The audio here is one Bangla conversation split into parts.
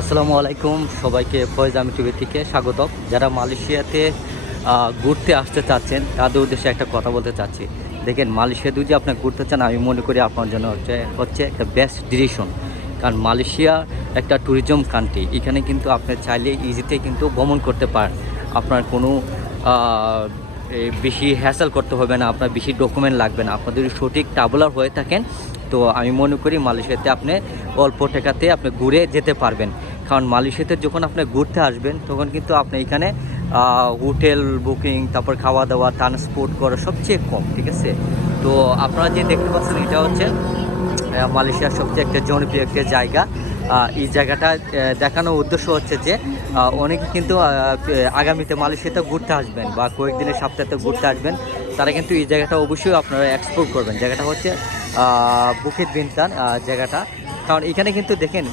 আসসালামু আলাইকুম সবাইকে ফয়েজ আমি টিভি থেকে স্বাগতম। যারা মালয়েশিয়াতে ঘুরতে আসতে চাচ্ছেন তাদের উদ্দেশ্যে একটা কথা বলতে চাচ্ছি। দেখেন, মালয়েশিয়া যদি আপনি ঘুরতে চান, আমি মনে করি আপনার জন্য হচ্ছে একটা বেস্ট ডিসিশন। কারণ মালয়েশিয়া একটা ট্যুরিজম কান্ট্রি। এখানে কিন্তু আপনি চাইলে ইজিতে কিন্তু ভ্রমণ করতে পারেন। আপনার কোনো বেশি হ্যাসেল করতে হবে না, আপনার বেশি ডকুমেন্ট লাগবে না। আপনার যদি সঠিক ট্রাভেলার হয়ে থাকেন, তো আমি মনে করি মালয়েশিয়াতে আপনি অল্প টাকাতে আপনি ঘুরে যেতে পারবেন। কারণ মালয়েশিয়াতে যখন আপনি ঘুরতে আসবেন, তখন কিন্তু আপনি এখানে হোটেল বুকিং, তারপর খাওয়া দাওয়া, ট্রান্সপোর্ট করা সবচেয়ে কম, ঠিক আছে। তো আপনারা যে দেখতে পাচ্ছেন, এটা হচ্ছে মালয়েশিয়ার সবচেয়ে একটা জনপ্রিয় একটা জায়গা। এই জায়গাটা দেখানোর উদ্দেশ্য হচ্ছে যে অনেকে কিন্তু আগামীতে মালয়েশিয়াতে ঘুরতে আসবেন বা কয়েকদিনের সপ্তাহে ঘুরতে আসবেন, তারা কিন্তু এই জায়গাটা অবশ্যই আপনারা এক্সপ্লোর করবেন। জায়গাটা হচ্ছে বুকিত বিনতান জায়গাটা। কারণ এখানে কিন্তু দেখেন,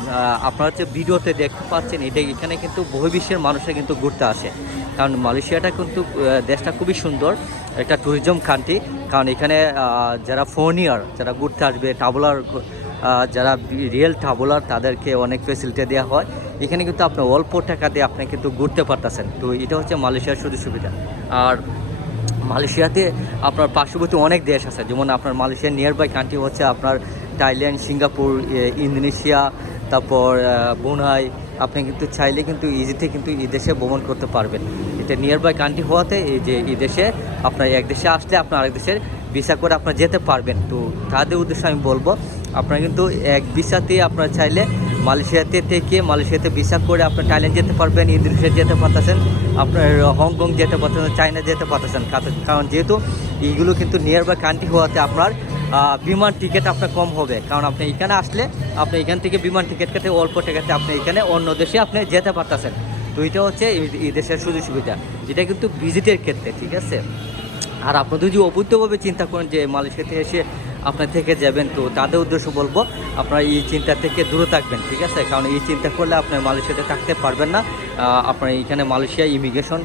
আপনারা হচ্ছে ভিডিওতে দেখতে পাচ্ছেন, এখানে কিন্তু বহির্বিশ্বের মানুষরা কিন্তু ঘুরতে আসে। কারণ মালয়েশিয়াটা কিন্তু দেশটা খুবই সুন্দর, একটা ট্যুরিজম কান্ট্রি। কারণ এখানে যারা ফরেনিয়ার, যারা ঘুরতে আসবে, ট্রাভেলার, যারা রিয়েল ট্রাভেলার, তাদেরকে অনেক ফেসিলিটি দেওয়া হয়। এখানে কিন্তু আপনি অল্প টাকা দিয়ে আপনি কিন্তু ঘুরতে পারতেছেন। তো এটা হচ্ছে মালয়েশিয়ার সুযোগ সুবিধা। আর মালয়েশিয়াতে আপনার পার্শ্ববর্তী অনেক দেশ আছে, যেমন আপনার মালয়েশিয়ার নিয়ার বাই কান্ট্রি হচ্ছে আপনার থাইল্যান্ড, সিঙ্গাপুর, ইন্দোনেশিয়া, তারপর ব্রুনাই। আপনি কিন্তু চাইলে কিন্তু ইজিতে কিন্তু এই দেশে ভ্রমণ করতে পারবেন। এটা নিয়ার বাই কান্ট্রি হওয়াতে এই দেশে আপনার এক দেশে আসলে আপনার আরেক দেশের ভিসা করে আপনারা যেতে পারবেন। তো তাদের উদ্দেশ্যে আমি বলবো, আপনারা কিন্তু এক ভিসাতে আপনারা চাইলে মালয়েশিয়াতে থেকে মালয়েশিয়াতে ভিসা করে আপনার থাইল্যান্ড যেতে পারবেন, ইন্দোনেশিয়া যেতে পারতেছেন, আপনার হংকং যেতে পারতেছেন, চায়না যেতে পারতেছেন। কারণ যেহেতু এইগুলো কিন্তু নিয়ার বাই কান্ট্রি হওয়াতে আপনার বিমান টিকিট আপনার কম হবে। কারণ আপনি এখানে আসলে আপনি এখান থেকে বিমান টিকিট কেটে অল্প টাকাতে আপনি এখানে অন্য দেশে আপনি যেতে পারতেছেন। তো এটা হচ্ছে এই দেশের সুযোগ সুবিধা, যেটা কিন্তু ভিজিটের ক্ষেত্রে, ঠিক আছে। আর আপনি যদি অবৈধভাবে চিন্তা করেন যে মালয়েশিয়াতে এসে আপনার থেকে যাবেন, তো তাদের উদ্দেশ্য বলবো আপনারা এই চিন্তা থেকে দূরে থাকবেন, ঠিক আছে। কারণ এই চিন্তা করলে আপনার মালয়েশিয়াতে থাকতে পারবেন না। আপনার এখানে মালয়েশিয়া ইমিগ্রেশন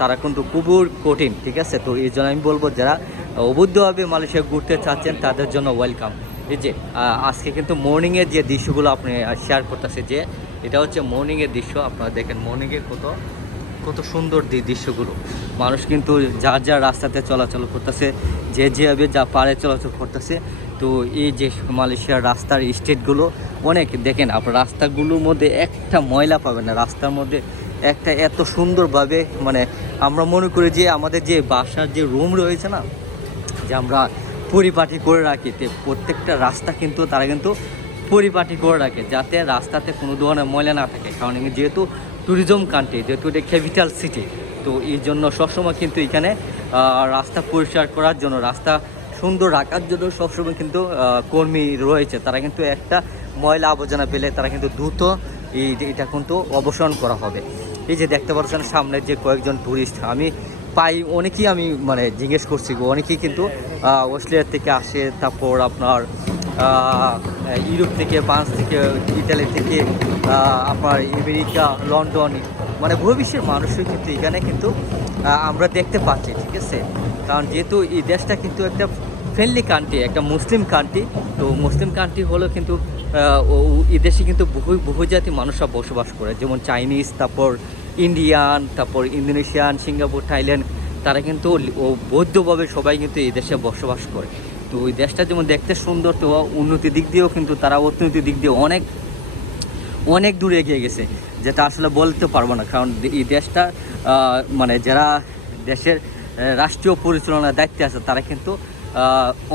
তারা কিন্তু খুবই কঠিন, ঠিক আছে। তো এই জন্য আমি বলবো, যারা অবৈধভাবে মালয়েশিয়া ঘুরতে চাচ্ছেন তাদের জন্য ওয়েলকাম। এই যে আজকে কিন্তু মর্নিংয়ের যে দৃশ্যগুলো আপনি শেয়ার করতেছে, যে এটা হচ্ছে মর্নিংয়ের দৃশ্য। আপনারা দেখেন মর্নিংয়ে কত কত সুন্দর দৃশ্যগুলো। মানুষ কিন্তু যার যার রাস্তাতে চলাচল করতেছে, যে যেভাবে যা পারে চলাচল করতেছে। তো এই যে মালয়েশিয়ার রাস্তার স্টেটগুলো অনেক, দেখেন আপনার রাস্তাগুলোর মধ্যে একটা ময়লা পাবেন না। রাস্তার মধ্যে একটা এত সুন্দরভাবে, মানে আমরা মনে করি যে আমাদের যে বাসার যে রুম রয়েছে না, যে আমরা পরিপাটি করে রাখি, প্রত্যেকটা রাস্তা কিন্তু তারা কিন্তু পরিপাটি করে রাখে, যাতে রাস্তাতে কোনো ধরনের ময়লা না থাকে। কারণ যেহেতু ট্যুরিজম কান্ট্রি, যেহেতু এটা ক্যাপিটাল সিটি, তো এই জন্য সবসময় কিন্তু এখানে রাস্তা পরিষ্কার করার জন্য, রাস্তা সুন্দর রাখার জন্য সবসময় কিন্তু কর্মী রয়েছে। তারা কিন্তু একটা ময়লা আবর্জনা পেলে তারা কিন্তু দ্রুত এটা কিন্তু অবসান করা হবে। এই যে দেখতে পাচ্ছেন সামনের যে কয়েকজন ট্যুরিস্ট আমি পাই, অনেকেই আমি মানে জিজ্ঞেস করছি, অনেকেই কিন্তু অস্ট্রেলিয়া থেকে আসে, তারপর আপনার ইউরোপ থেকে, ফ্রান্স থেকে, ইতালি থেকে, আপনার আমেরিকা, লন্ডন, মানে ভবিষ্যের মানুষই কিন্তু এখানে কিন্তু আমরা দেখতে পাচ্ছি, ঠিক আছে। কারণ যেহেতু এই দেশটা কিন্তু একটা ফ্রেন্ডলি কান্ট্রি, একটা মুসলিম কান্ট্রি। তো মুসলিম কান্ট্রি হলেও কিন্তু এই দেশে কিন্তু বহুজাতি মানুষরা বসবাস করে, যেমন চাইনিজ, তারপর ইন্ডিয়ান, তারপর ইন্দোনেশিয়ান, সিঙ্গাপুর, থাইল্যান্ড। তারা কিন্তু বৌদ্ধভাবে সবাই কিন্তু এই দেশে বসবাস করে। তো ওই দেশটা যেমন দেখতে সুন্দর, তো উন্নতির দিক দিয়েও কিন্তু তারা অর্থনৈতিক দিক দিয়ে অনেক অনেক দূরে এগিয়ে গেছে, যেটা আসলে বলতে পারবো না। কারণ এই দেশটা মানে যারা দেশের রাষ্ট্রীয় পরিচালনার দায়িত্বে আছে, তারা কিন্তু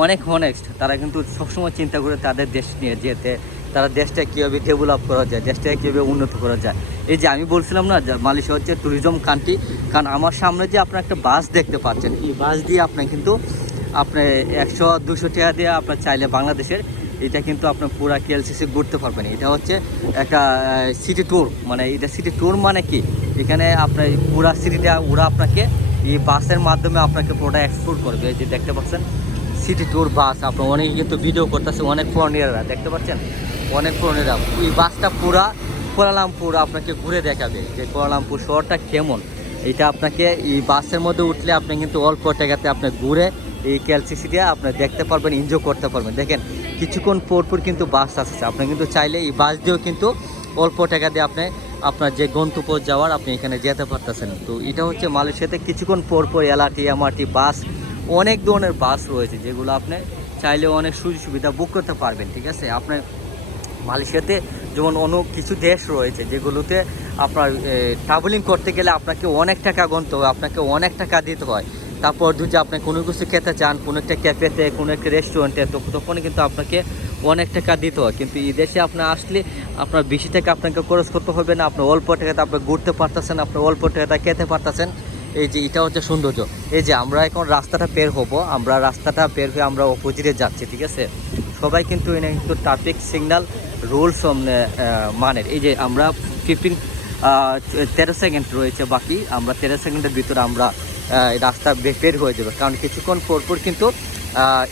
অনেক হনেস্ট। তারা কিন্তু সবসময় চিন্তা করে তাদের দেশ নিয়ে যেতে, তারা দেশটা কীভাবে ডেভেলপ করা যায়, দেশটাকে কীভাবে উন্নত করা যায়। এই যে আমি বলছিলাম না, মালয়েশিয়া হচ্ছে ট্যুরিজম কান্ট্রি। কারণ আমার সামনে যে আপনার একটা বাস দেখতে পাচ্ছেন, এই বাস দিয়ে আপনি কিন্তু আপনি 100-200 টাকা দিয়ে আপনার চাইলে বাংলাদেশের এটা কিন্তু আপনার পুরা কেএলসিসি ঘুরতে পারবেন। এটা হচ্ছে একটা সিটি ট্যুর। মানে এটা সিটি ট্যুর মানে কি, এখানে আপনার পুরা সিটিটা ওরা আপনাকে এই বাসের মাধ্যমে আপনাকে পুরোটা এক্সপ্লোর করবে। এই যে দেখতে পাচ্ছেন সিটি ট্যুর বাস, আপনার অনেকে কিন্তু ভিডিও করতেছে, অনেক ফরেনিয়াররা দেখতে পাচ্ছেন, অনেক ফরেনিয়াররা। এই বাসটা পুরা কুয়ালালামপুর আপনাকে ঘুরে দেখাবে, যে কুয়ালালামপুর শহরটা কেমন। এটা আপনাকে এই বাসের মধ্যে উঠলে আপনি কিন্তু অল্প টাকাতে আপনি ঘুরে এই কেএলসিসিটা আপনি দেখতে পারবেন, এনজয় করতে পারবেন। দেখেন কিছুক্ষণ পরপর কিন্তু বাস আসছে, আপনি কিন্তু চাইলে এই বাস দিয়েও কিন্তু অল্প টাকা দিয়ে আপনি আপনার যে গন্তব্য যাওয়ার আপনি এখানে যেতে পারতেছেন। তো এটা হচ্ছে মালয়েশিয়াতে কিছুক্ষণ পর পর এলআরটি এমআরটি বাস অনেক ধরনের বাস রয়েছে, যেগুলো আপনি চাইলে অনেক সুযোগ সুবিধা বুক করতে পারবেন। ঠিক আছে, আপনার মালয়েশিয়াতে যেমন অন্য কিছু দেশ রয়েছে যেগুলোতে আপনার ট্রাভেলিং করতে গেলে আপনাকে অনেক টাকা গুনতে হয়, আপনাকে অনেক টাকা দিতে হয়। তারপর যদি আপনি কোনো কিছু খেতে চান কোনো একটা ক্যাফেতে কোনো একটা রেস্টুরেন্টে, তখন কিন্তু আপনাকে অনেক টাকা দিতে হয়। কিন্তু এই দেশে আপনি আসলে আপনার বেশি টাকা আপনাকে খরচ করতে হবে না, আপনি অল্প টাকাতে আপনি ঘুরতে পারতেছেন, আপনি অল্প টাকাতে খেতে পারতেছেন। এই যে এটা হচ্ছে সৌন্দর্য। এই যে আমরা এখন রাস্তাটা বের হব, আমরা রাস্তাটা বের হয়ে আমরা অপোজিটে যাচ্ছি। ঠিক আছে, সবাই কিন্তু এনে কিন্তু ট্রাফিক সিগন্যাল রুলস মানের। এই যে আমরা 13 সেকেন্ড রয়েছে বাকি, আমরা 13 সেকেন্ডের ভিতরে আমরা রাস্তা বের হয়ে যাবে, কারণ কিছুক্ষণ পরপর কিন্তু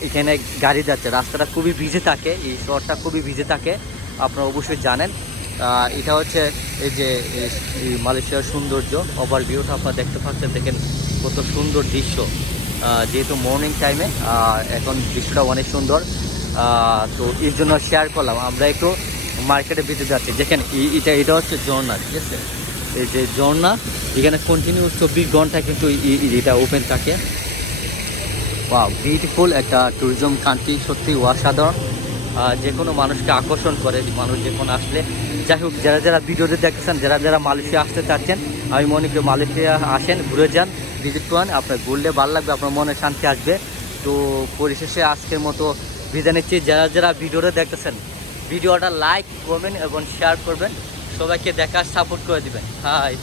এখানে গাড়ি যাচ্ছে। রাস্তাটা খুবই ভিজে থাকে, এই শহরটা খুবই ভিজে থাকে, আপনারা অবশ্যই জানেন। এটা হচ্ছে এই যে এই মালয়েশিয়ার সৌন্দর্য ওভারভিউটা আপনারা দেখতে পাচ্ছেন। দেখেন কত সুন্দর দৃশ্য, যেহেতু মর্নিং টাইমে এখন দৃশ্যটা অনেক সুন্দর। তো এর জন্য শেয়ার করলাম। আমরা একটু মার্কেটের ভিতরে যাচ্ছি। দেখেন এটা হচ্ছে ঝর্ণা। ঠিক আছে, এই যে ঝর্ণা এখানে কন্টিনিউ 24 ঘন্টা কিন্তু এটা ওপেন থাকে। ওয়াও, বিউটিফুল একটা ট্যুরিজম কান্ট্রি, সত্যি অসাধারণ। যে কোনো মানুষকে আকর্ষণ করে, মানুষ যখন আসলে। যাই হোক, যারা যারা ভিডিওতে দেখতেছেন, যারা যারা মালয়েশিয়া আসতে চাচ্ছেন, আমি মনে করি মালয়েশিয়া আসেন, ঘুরে যান, ভিজিট করেন, আপনার ঘুরলে ভালো লাগবে, আপনার মনে শান্তি আসবে। তো পরিশেষে আজকের মতো বিদায় নিচ্ছি। যারা যারা ভিডিওটা দেখতেছেন, ভিডিওটা লাইক করবেন এবং শেয়ার করবেন, সবাইকে দেখার সাপোর্ট করে দিবেন। হাই।